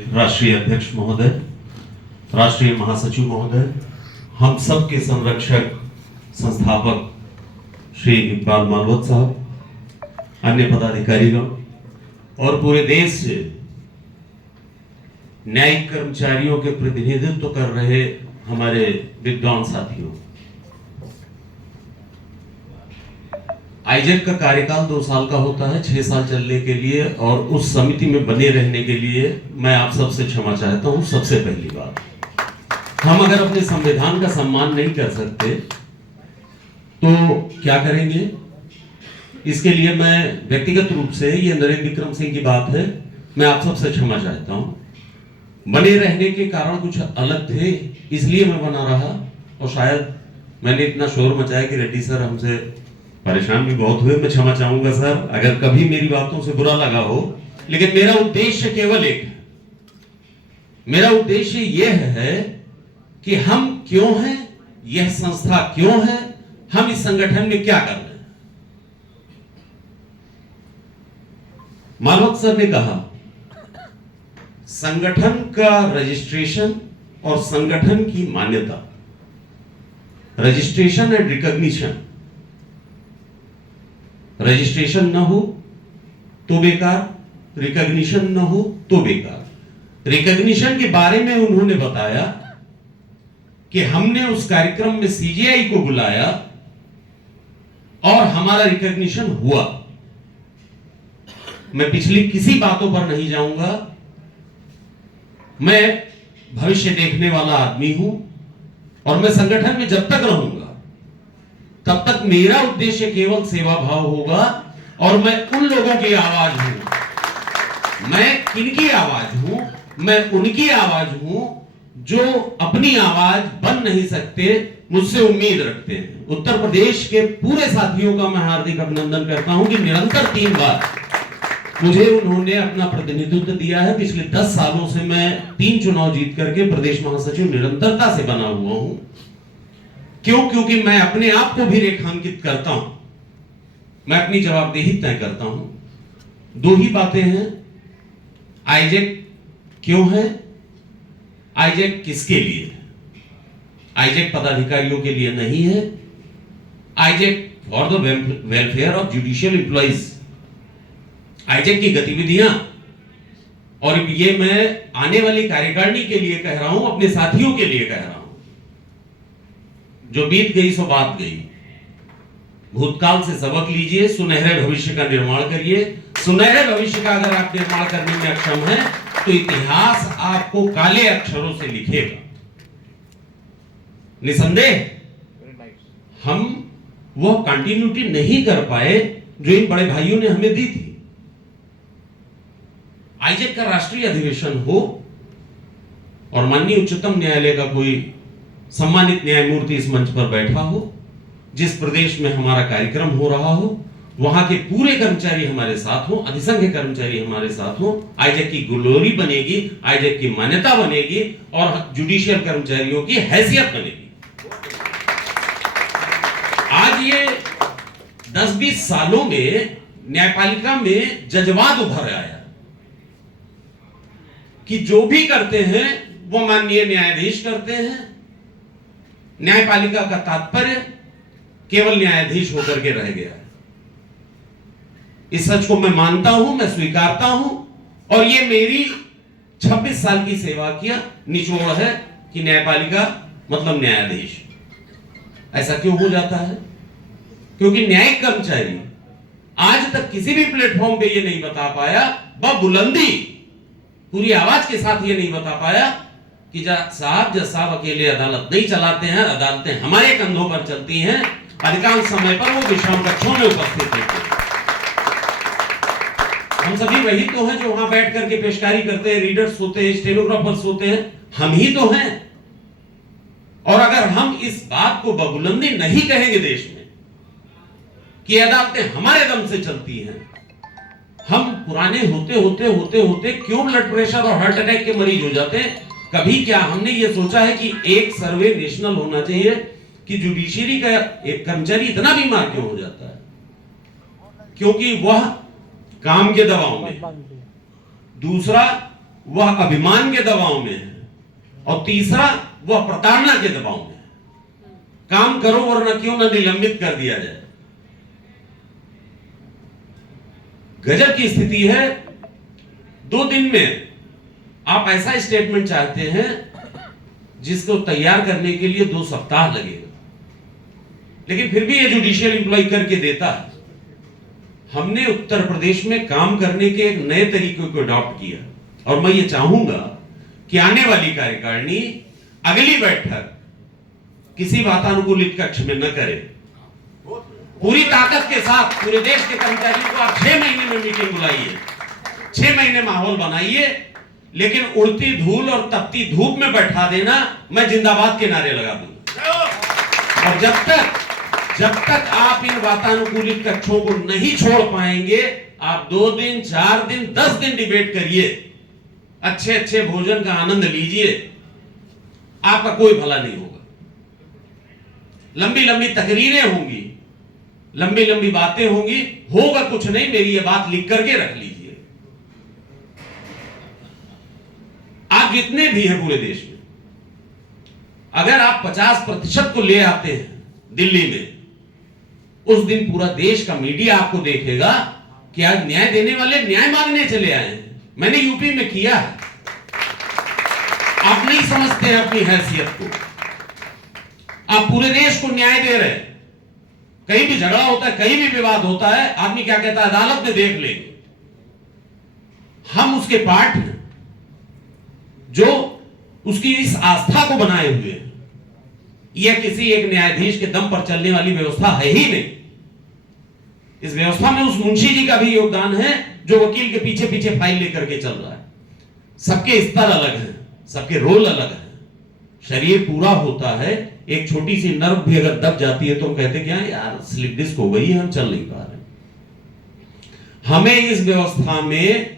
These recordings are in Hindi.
राष्ट्रीय अध्यक्ष महोदय, राष्ट्रीय महासचिव महोदय, हम सब के संरक्षक संस्थापक श्री इकबाल मालवत साहब, अन्य पदाधिकारीगण और पूरे देश से न्यायिक कर्मचारियों के प्रतिनिधित्व कर रहे हमारे विद्वान साथियों, आईजैक का कार्यकाल 2 साल का होता है, 6 साल चलने के लिए, और उस समिति में बने रहने के लिए मैं आप सबसे क्षमा चाहता हूं। सबसे पहली बात, हम अगर अपने संविधान का सम्मान नहीं कर सकते तो क्या करेंगे? इसके लिए मैं व्यक्तिगत रूप से, ये नरेंद्र विक्रम सिंह की बात है, मैं आप सबसे क्षमा चाहता हूं। बने रहने के कारण कुछ अलग थे, इसलिए मैं बना रहा, और शायद मैंने इतना शोर मचाया कि रेड्डी सर हमसे परेशान भी बहुत हुए। मैं क्षमा चाहूंगा सर अगर कभी मेरी बातों से बुरा लगा हो, लेकिन मेरा उद्देश्य केवल एक है। मेरा उद्देश्य यह है कि हम क्यों हैं, यह संस्था क्यों है, हम इस संगठन में क्या कर रहे हैं। मालवत सर ने कहा संगठन का रजिस्ट्रेशन और संगठन की मान्यता, रजिस्ट्रेशन एंड रिकॉग्निशन, रजिस्ट्रेशन न हो तो बेकार, रिकॉग्निशन न हो तो बेकार। रिकॉग्निशन के बारे में उन्होंने बताया कि हमने उस कार्यक्रम में सीजीआई को बुलाया और हमारा रिकॉग्निशन हुआ। मैं पिछली किसी बातों पर नहीं जाऊंगा, मैं भविष्य देखने वाला आदमी हूं और मैं संगठन में जब तक रहूंगा तब तक मेरा उद्देश्य केवल सेवा भाव होगा, और मैं उन लोगों की आवाज हूं। मैं किनकी आवाज हूं? मैं उनकी आवाज हूं जो अपनी आवाज बन नहीं सकते, मुझसे उम्मीद रखते हैं। उत्तर प्रदेश के पूरे साथियों का मैं हार्दिक अभिनंदन करता हूं कि निरंतर 3 बार मुझे उन्होंने अपना प्रतिनिधित्व दिया है। पिछले 10 सालों से मैं 3 चुनाव जीत करके प्रदेश महासचिव निरंतरता से बना हुआ हूं। क्यों? क्योंकि मैं अपने आप को भी रेखांकित करता हूं, मैं अपनी जवाबदेही तय करता हूं। 2 ही बातें हैं, आईजैक क्यों है, आईजैक किसके लिए है। आईजैक पदाधिकारियों के लिए नहीं है, IJAC for the welfare of judicial employees. IJAC की गतिविधियां, और ये मैं आने वाली कार्यकारिणी के लिए कह रहा हूं, अपने साथियों के लिए कह रहा हूं। जो बीत गई सो बात गई, भूतकाल से सबक लीजिए, सुनहरे भविष्य का निर्माण करिए। सुनहरे भविष्य का अगर आप निर्माण करने में अक्षम हैं तो इतिहास आपको काले अक्षरों से लिखेगा। निसंदेह हम वह कंटिन्यूटी नहीं कर पाए जो इन बड़े भाइयों ने हमें दी थी। आईजैक का राष्ट्रीय अधिवेशन हो और माननीय उच्चतम न्यायालय का कोई सम्मानित न्यायमूर्ति इस मंच पर बैठा हो, जिस प्रदेश में हमारा कार्यक्रम हो रहा हो, वहां के पूरे कर्मचारी हमारे साथ हो, अधिसंख्य कर्मचारी हमारे साथ हो, आईजैक की ग्लोरी बनेगी, आईजैक की मान्यता बनेगी और जुडिशियल कर्मचारियों की हैसियत बनेगी। आज ये 10-20 सालों में न्यायपालिका में जजवाद उभर आया कि जो भी करते हैं वो माननीय न्यायाधीश करते हैं। न्यायपालिका का तात्पर्य केवल न्यायाधीश होकर के रह गया है। इस सच को मैं मानता हूं, मैं स्वीकारता हूं, और ये मेरी 26 साल की सेवा किया निचोड़ है कि न्यायपालिका मतलब न्यायाधीश। ऐसा क्यों हो जाता है? क्योंकि न्यायिक कर्मचारी आज तक किसी भी प्लेटफॉर्म पे ये नहीं बता पाया, बुलंदी पूरी आवाज के साथ ये नहीं बता पाया कि जज साहब अकेले अदालत नहीं चलाते हैं, अदालतें हमारे कंधों पर चलती हैं। अधिकांश समय पर वो विश्राम कक्षों में उपस्थित होते हैं। हम सभी वही तो हैं जो वहां बैठ करके पेशकारी करते हैं, रीडर्स होते हैं, स्टेनोग्राफर्स होते हैं, हम ही तो हैं। और अगर हम इस बात को बबुलंदी नहीं कहेंगे देश में कि अदालतें हमारे दम से चलती हैं, हम पुराने होते होते होते होते क्यों ब्लड प्रेशर और हार्ट अटैक के मरीज हो जाते हैं? कभी क्या हमने ये सोचा है कि एक सर्वे नेशनल होना चाहिए कि जुडिशरी का एक कर्मचारी इतना बीमार क्यों हो जाता है? क्योंकि वह काम के दबाव में। दूसरा, वह अभिमान के दबाव में है, और तीसरा वह प्रताड़ना के दबाव में है। काम करो वरना क्यों ना निलंबित कर दिया जाए। गजब की स्थिति है। 2 दिन में आप ऐसा स्टेटमेंट चाहते हैं जिसको तैयार करने के लिए 2 सप्ताह लगेगा, लेकिन फिर भी ये जुडिशियल एम्प्लॉय करके देता है। हमने उत्तर प्रदेश में काम करने के एक नए तरीके को अडॉप्ट किया, और मैं ये चाहूंगा कि आने वाली कार्यकारिणी अगली बैठक किसी वातानुकूलित कक्ष में न करे। पूरी ताकत के साथ पूरे देश के कर्मचारियों को आप 6 महीने में मीटिंग बुलाइए, 6 महीने माहौल बनाइए, लेकिन उड़ती धूल और तपती धूप में बैठा देना, मैं जिंदाबाद के नारे लगा दूंगा। और जब तक आप इन वातानुकूलित कक्षों को नहीं छोड़ पाएंगे, आप 2 दिन 4 दिन 10 दिन डिबेट करिए, अच्छे अच्छे भोजन का आनंद लीजिए, आपका कोई भला नहीं होगा। लंबी लंबी तकरीरें होंगी, लंबी लंबी बातें होंगी, होगा कुछ नहीं। मेरी ये बात लिख करके रख लीजिए। आप जितने भी हैं पूरे देश में, अगर आप 50% को ले आते हैं दिल्ली में, उस दिन पूरा देश का मीडिया आपको देखेगा कि आज न्याय देने वाले न्याय मांगने चले आए हैं। मैंने यूपी में किया है। आप नहीं समझते हैं अपनी हैसियत को। आप पूरे देश को न्याय दे रहे हैं। कहीं भी झगड़ा होता है, कहीं भी विवाद होता है, आदमी क्या कहता है, अदालत में देख लेंगे। हम उसके पार्ट हैं जो उसकी इस आस्था को बनाए हुए हैं। यह किसी एक न्यायाधीश के दम पर चलने वाली व्यवस्था है ही नहीं। इस व्यवस्था में उस मुंशी जी का भी योगदान है जो वकील के पीछे पीछे फाइल लेकर के चल रहा है। सबके स्तर अलग हैं, सबके रोल अलग हैं। शरीर पूरा होता है, एक छोटी सी नर्व भी अगर दब जाती है तो हम कहते क्या यार स्लिप डिस्क हो गई है, हम चल नहीं पा रहे। हमें इस व्यवस्था में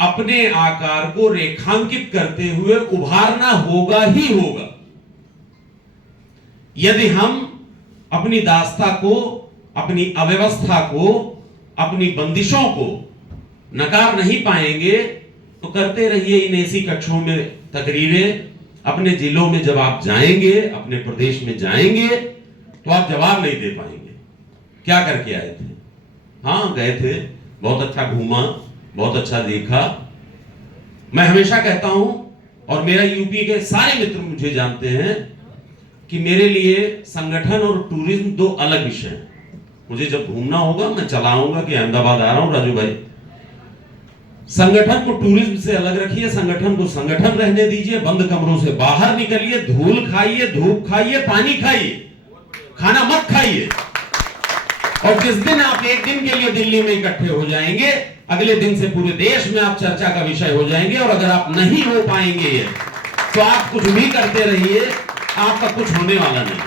अपने आकार को रेखांकित करते हुए उभारना होगा ही होगा। यदि हम अपनी दास्ता को, अपनी अव्यवस्था को, अपनी बंदिशों को नकार नहीं पाएंगे तो करते रहिए इन ऐसी कक्षों में तकरीरें। अपने जिलों में जब आप जाएंगे, अपने प्रदेश में जाएंगे, तो आप जवाब नहीं दे पाएंगे क्या करके आए थे। हाँ गए थे, बहुत अच्छा घूमा, बहुत अच्छा देखा। मैं हमेशा कहता हूं, और मेरा यूपी के सारे मित्र मुझे जानते हैं, कि मेरे लिए संगठन और टूरिज्म 2 अलग विषय हैं। मुझे जब घूमना होगा मैं चलाऊंगा कि अहमदाबाद आ रहा हूं राजू भाई। संगठन को टूरिज्म से अलग रखिए, संगठन को संगठन रहने दीजिए, बंद कमरों से बाहर निकलिए, धूल खाइए, धूप खाइए, पानी खाइए, खाना मत खाइए। और जिस दिन आप 1 दिन के लिए दिल्ली में इकट्ठे हो जाएंगे, अगले दिन से पूरे देश में आप चर्चा का विषय हो जाएंगे। और अगर आप नहीं हो पाएंगे तो आप कुछ भी करते रहिए, आपका कुछ होने वाला नहीं।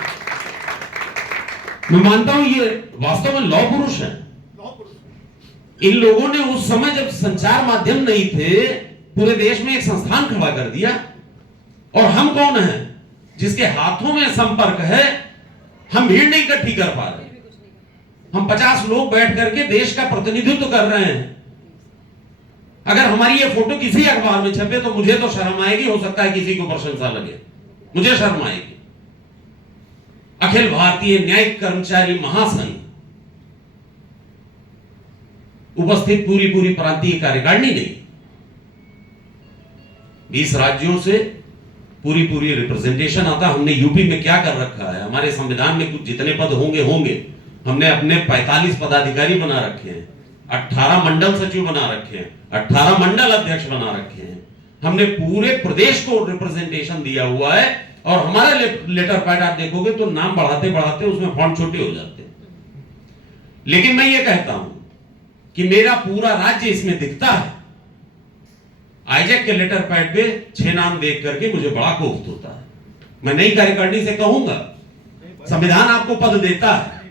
मैं मानता हूं ये वास्तव में लौ पुरुष है। इन लोगों ने उस समय जब संचार माध्यम नहीं थे, पूरे देश में एक संस्थान खड़ा कर दिया। और हम कौन हैं जिसके हाथों में संपर्क है? हम भीड़ नहीं इकट्ठी कर पा रहे। हम 50 लोग बैठ करके देश का प्रतिनिधित्व कर रहे हैं। अगर हमारी ये फोटो किसी अखबार में छपे तो मुझे तो शर्म आएगी, हो सकता है किसी को प्रशंसा लगे, मुझे शर्म आएगी। अखिल भारतीय न्यायिक कर्मचारी महासंघ उपस्थित पूरी प्रांतीय कार्यकारिणी नहीं, 20 राज्यों से पूरी रिप्रेजेंटेशन आता। हमने यूपी में क्या कर रखा है, हमारे संविधान में कुछ जितने पद होंगे, हमने अपने 45 पदाधिकारी बना रखे हैं, 18 मंडल सचिव बना रखे हैं, 18 मंडल अध्यक्ष बना रखे हैं। हमने पूरे प्रदेश को रिप्रेजेंटेशन दिया हुआ है। और हमारा लेटर पैड आप देखोगे तो नाम बढ़ाते बढ़ाते उसमें फॉन्ट छोटे हो जाते हैं। लेकिन मैं ये कहता हूं कि मेरा पूरा राज्य इसमें दिखता है। आईजैक के लेटर पैड पे 6 नाम देख करके मुझे बड़ा कोफ्त होता है। मैं नई कार्यकारिणी से कहूंगा, संविधान आपको पद देता है,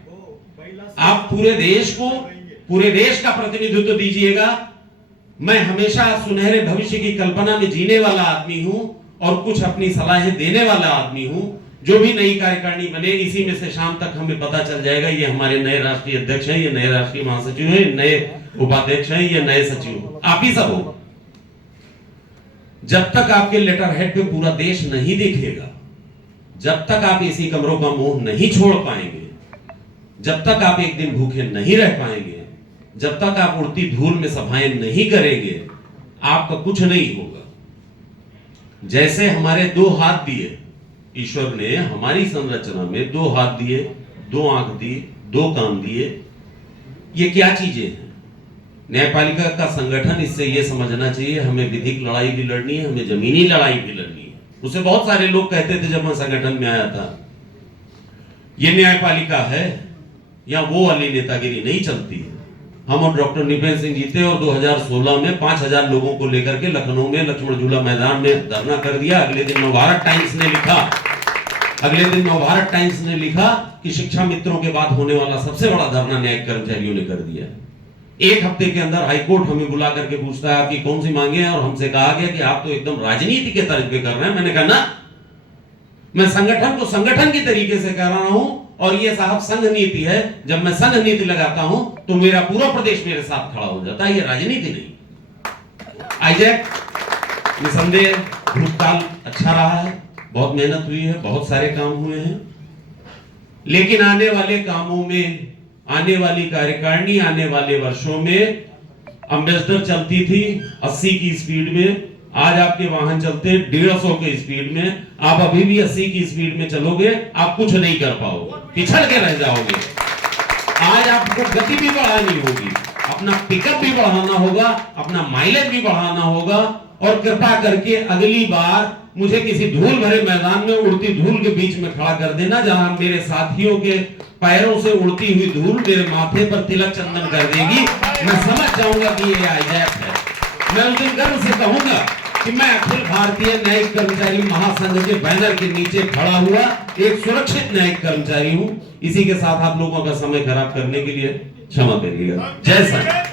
आप पूरे देश को, पूरे देश का प्रतिनिधित्व दीजिएगा। मैं हमेशा सुनहरे भविष्य की कल्पना में जीने वाला आदमी हूं और कुछ अपनी सलाहें देने वाला आदमी हूं। जो भी नई कार्यकारिणी बने, इसी में से शाम तक हमें पता चल जाएगा ये हमारे नए राष्ट्रीय अध्यक्ष हैं, ये नए राष्ट्रीय महासचिव हैं, नए उपाध्यक्ष हैं, ये नए सचिव, आप ही सब हो। जब तक आपके लेटर हेड पे पूरा देश नहीं दिखेगा, जब तक आप एसी कमरों का मोह नहीं छोड़ पाएंगे, जब तक आप एक दिन भूखे नहीं रह पाएंगे, जब तक आप उड़ती धूल में सभाएं नहीं करेंगे, आपका कुछ नहीं होगा। जैसे हमारे 2 हाथ दिए, ईश्वर ने हमारी संरचना में 2 हाथ दिए, 2 आंख दी, 2 कान दिए। ये क्या चीजें हैं? न्यायपालिका का संगठन इससे ये समझना चाहिए, हमें विधिक लड़ाई भी लड़नी है, हमें जमीनी लड़ाई भी लड़नी है। उसे बहुत सारे लोग कहते थे जब मैं संगठन में आया था, ये न्यायपालिका है या वो वाली नेतागिरी नहीं चलती है। हम और डॉक्टर निपेन सिंह जी थे और 2016 में 5000 लोगों को लेकर के लखनऊ में लक्ष्मण झूला मैदान में धरना कर दिया। अगले दिन नवभारत टाइम्स ने लिखा कि शिक्षा मित्रों के बाद होने वाला सबसे बड़ा धरना न्यायिक कर्मचारियों ने कर दिया। 1 हफ्ते के अंदर हाईकोर्ट हमें बुला करके पूछता है आपकी कौन सी मांगे हैं, और हमसे कहा गया कि आप तो एकदम राजनीति के तर्ज पे कर रहे हैं। मैंने कहा ना, मैं संगठन को संगठन की तरीके से कर रहा हूं, और ये साहब संघ नीति है। जब मैं संघ नीति लगाता हूं तो मेरा पूरा प्रदेश मेरे साथ खड़ा हो जाता है, ये राजनीति नहीं। आईजैक निसंदेह भूतकाल अच्छा रहा है, बहुत मेहनत हुई है, बहुत सारे काम हुए हैं, लेकिन आने वाले कामों में, आने वाली कार्यकारिणी, आने वाले वर्षों में अम्बेसडर चलती थी 80 की स्पीड में, आज आपके वाहन चलते 150 की स्पीड में। आप अभी भी 80 की स्पीड में चलोगे, आप कुछ नहीं कर पाओगे, पिछड़ के रह जाओगे। आज आपको गति भी बढ़ानी होगी, अपना पिकअप भी बढ़ाना होगा, अपना माइलेज भी बढ़ाना होगा, और कृपा करके अगली बार मुझे किसी धूल भरे मैदान में उड़ती धूल के बीच में खड़ा कर देना, जहां मेरे साथियों के पैरों से उड़ती हुई धूल मेरे माथे पर तिलक चंदन कर देगी। मैं समझ जाऊंगा कि ये आईजैक है। मैं उस दिन गर्व से कहूंगा कि मैं अखिल भारतीय न्यायिक कर्मचारी महासंघ के बैनर के नीचे खड़ा हुआ एक सुरक्षित न्यायिक कर्मचारी हूं। इसी के साथ आप लोगों का समय खराब करने के लिए क्षमा करिएगा। जय संघ।